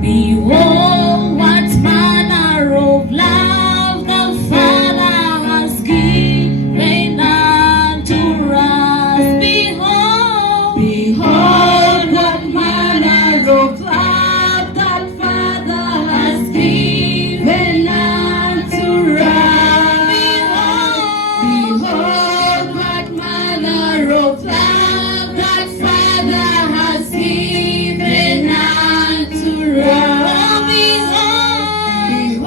Behold, what manner of love the Father has given unto us. Behold, what manner of love that Father has given unto us. Behold, what manner of love that Father has given unto us. Behold,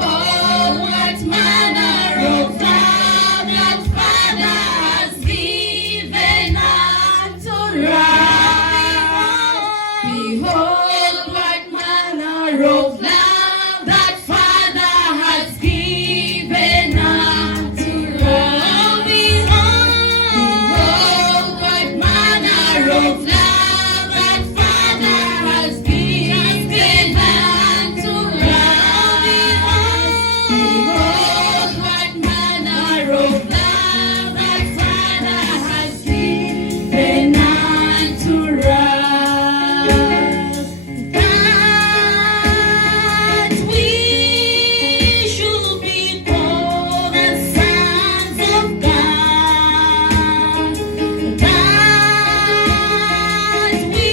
what manner of love that Father has given unto us. Behold, what manner of love that Father has given unto us. Behold, what manner of love that Father has given unto us. Behold, what manner of love that Father has given unto us. That we should be called the sons of God. That we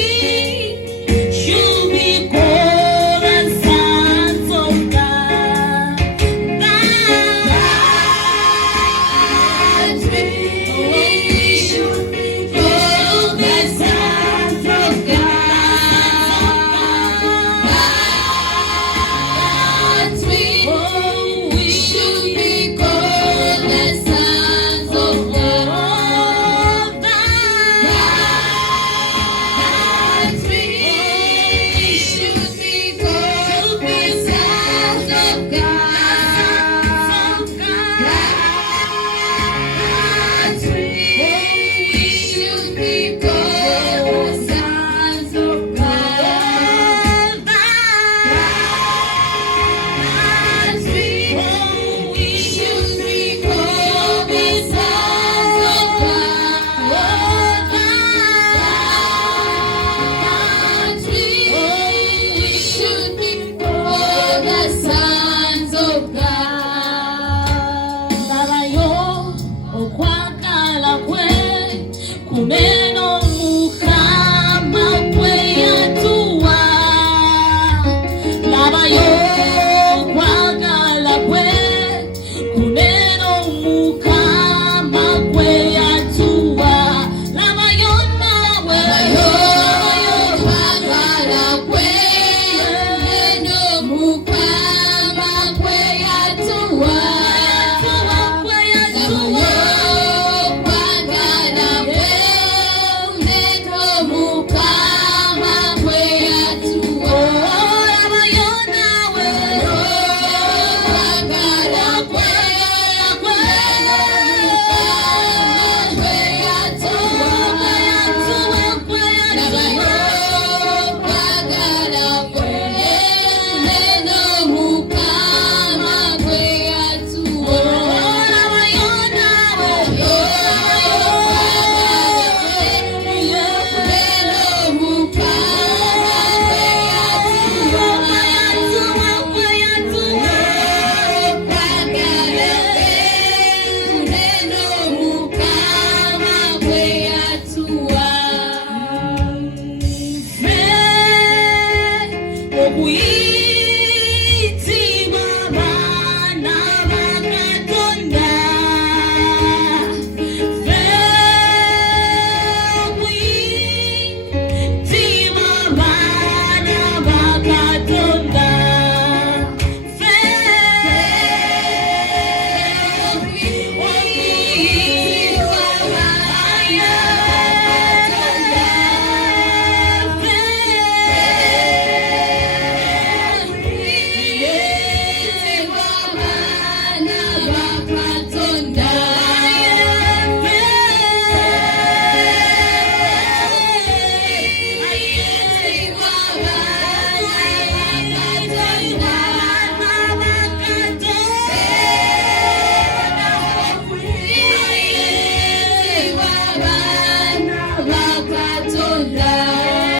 should be called the sons of God. That we should be called the sons of God. That we should be called the sons of God. That we should be called the sons of God. That we should be called the sons of God. That we should be called the sons of God. That we should be called the sons of God. Narayo okwakala kwe kumeno mukama kwe yatua. Narayo okwakala kwe kumeno mukama kwe yatua. Narayo nawe okwakala kwe kumeno mukama kwe yatua. We